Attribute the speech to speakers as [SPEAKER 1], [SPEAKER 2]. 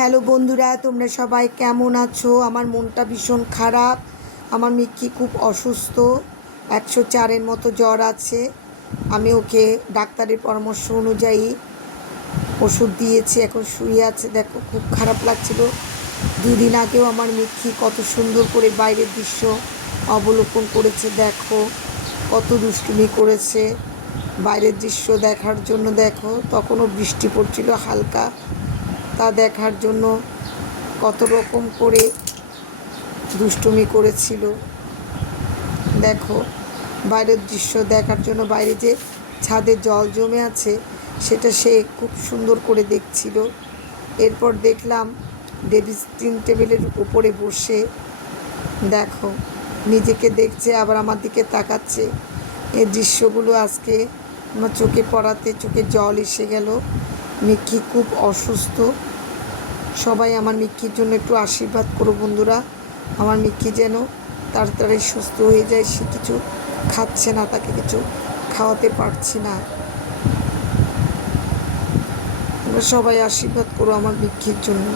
[SPEAKER 1] Hello বন্ধুরা, তোমরা সবাই কেমন আছো? আমার মনটা ভীষণ খারাপ। আমার মিক্কি খুব অসুস্থ। একশো চারের মতো জ্বর আছে। আমি ওকে ডাক্তারের পরামর্শ অনুযায়ী ওষুধ দিয়েছি, এখন শুয়ে আছে। দেখো, খুব খারাপ লাগছিল। দুদিন আগেও আমার মিক্কি কত সুন্দর করে বাইরের দৃশ্য অবলোকন করেছে। দেখো, কত দুষ্টুমি করেছে। বাইরের দৃশ্য দেখার জন্য দেখো, তখনও বৃষ্টি পড়ছিল হালকা। তা দেখার জন্য কত রকম করে দুষ্টুমি করেছিল। দেখো, বাইরের দৃশ্য দেখার জন্য বাইরে যে ছাদে জল জমে আছে, সেটা সে খুব সুন্দর করে দেখছিল। এরপর দেখলাম ডেভিস্টিং টেবিলের উপরে বসে, দেখো, নিজেকে দেখছে, আবার আমার দিকে তাকাচ্ছে। এই দৃশ্যগুলো আজকে আমার চোখে পড়াতে চোখে জল এসে গেল। মিক্কি খুব অসুস্থ সবাই আমার মিক্কির জন্য একটু আশীর্বাদ করো বন্ধুরা। আমার মিক্কি যেন তাড়াতাড়ি সুস্থ হয়ে যায়, সে কিছু খাচ্ছে না, তাকে কিছু খাওয়াতে পারছি না। তোমরা সবাই আশীর্বাদ করো আমার মিক্কির জন্য।